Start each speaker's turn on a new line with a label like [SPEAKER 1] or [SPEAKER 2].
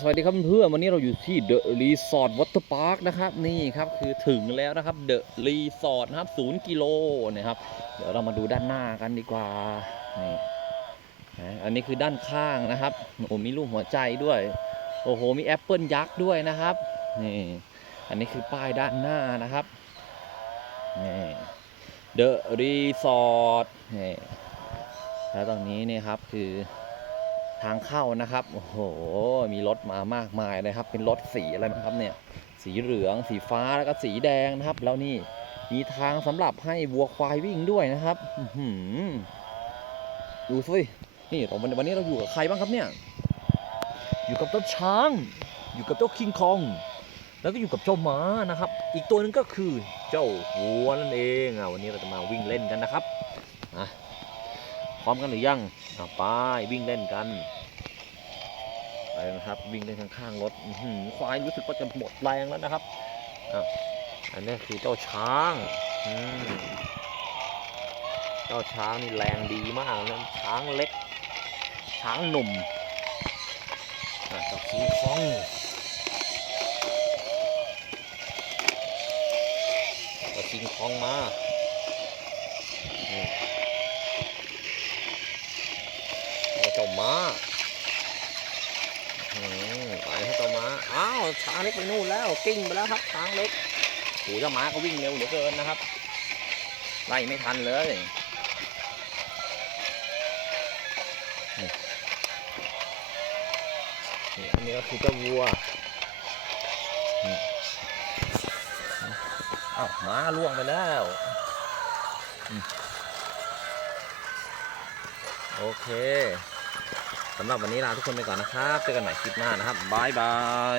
[SPEAKER 1] สวัสดีครับเพื่อนวันนี้เราอยู่ที่เดอะรีสอร์ทวอเตอร์พาร์คนะครับนี่ครับคือถึงแล้วนะครับเดอะรีสอร์ทนะครับศูนย์กิโลนะครับเดี๋ยวเรามาดูด้านหน้ากันดีกว่านี่อันนี้คือด้านข้างนะครับโอ้มีรูปหัวใจด้วยโอ้โหมีแอปเปิลยักษ์ด้วยนะครับนี่อันนี้คือป้ายด้านหน้านะครับนี่เดอะรีสอร์ทนี่แล้วตรงนี้เนี่ยครับคือ ทางเข้านะครับ โอ้โห มีรถมามากมายเลยครับ เป็นรถสีอะไรนะครับเนี่ย สีเหลือง สีฟ้า แล้วก็สีแดงนะครับ แล้วนี่มีทางสำหรับให้วัวควายวิ่งด้วยนะครับดูสินี่วันนี้เราอยู่กับใครบ้างครับเนี่ย อยู่กับเจ้าช้าง อยู่กับเจ้าคิงคอง แล้วก็อยู่กับเจ้าม้านะครับ อีกตัวหนึงก็คือเจ้าวัวนั่นเองอะวันนี้เราจะมาวิ่งเล่นกันนะครับอะ ร้อมกันหรือยังไปวิ่งเล่นกันไปนะครับวิ่งเล่นข้างๆรถควายรู้สึกว่าจะหมดแรงแล้วนะครับอันนี้คือเจ้าช้างเจ้าช้างนี่แรงดีมากนะช้างเล็ก ช้างหนุ่มอะเจ้าคิงคองเจ้าคิงคองมานี่เอาเจ้าม้า อืมไปให้ต่อมา อ้าว ช้างเล็กไปนู่นแล้วกิ้งไปแล้วครับช้างเล็กโหเจ้าม้าก็วิ่งเร็วเหลือเกินนะครับ ไล่ไม่ทันเลยนี่นี่อันนี้ก็คือเจ้าวัวนี่อ้าวม้าล่วงไปแล้วอืมโอเคสำหรับวันนี้ลาทุกคนไปก่อนนะครับ เจอกันใหม่คลิปหน้านะครับ บ๊ายบาย